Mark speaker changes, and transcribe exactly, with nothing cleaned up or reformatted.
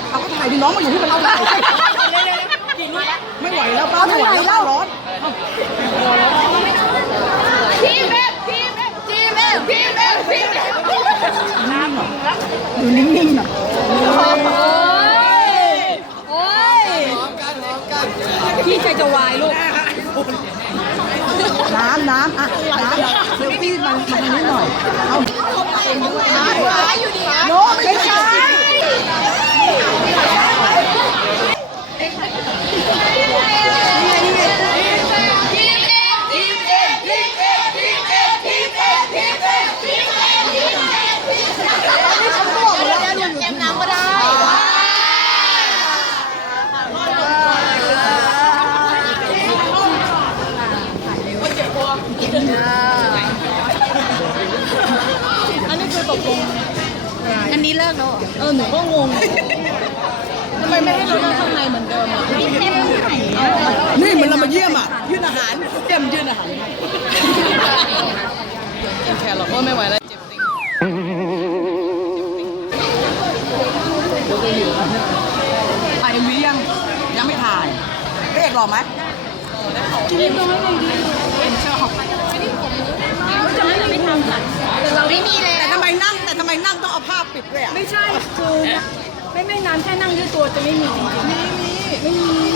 Speaker 1: เอาก็ถ่ายดิน้องมาอยู่ที่มันเอาถ่ายใช่ไม่ไหวแล้วป้าไม่ไหวแล้วป้าร้อน
Speaker 2: ทีมเอฟทีมเอฟทีมเอฟทีมเอฟทีมเอฟ
Speaker 1: นิ่งหน่อยอยู่นิ่งๆหน่อย
Speaker 2: โอ้ยพี่ใจจะวายลูก
Speaker 1: น้ำน้ำอ่ะน้ำเซลฟี่มันมาทางนี้หน่อยเอา
Speaker 2: อยู่ดีนะ
Speaker 1: โน้ไม่ใช่
Speaker 2: อันนี้คือตกลงอันนี้เลิกแล้วเออหนูก็งงทำไมไม่ให้เรานั่งข้างในเหมือนเดิมอ่ะ
Speaker 1: นี่มันเรามาเยี่ยมอ่ะยื่นอาหารเยี่ยมยื่นอาหาร
Speaker 2: แค่เราก็ไม่ไหวแล้วเจ็บจริง
Speaker 1: ถ่ายเอ็มวียังยังไม่ถ่ายพระเอกหล่อไหม
Speaker 2: กินน้อยเลยดิเป็นชอบจะไม่ไม่ทำค่ะแต่เราไม่มีเลย
Speaker 1: แต่ทำไมนั่งแต่ทำไมนั่งต้องเอาผ้าปิดด้วยอ่ะ
Speaker 2: ไม่ใช่คือไม่ไม่นานแค่นั่งยืดตัวจะไม่มีจริงๆไม่มีไม่มี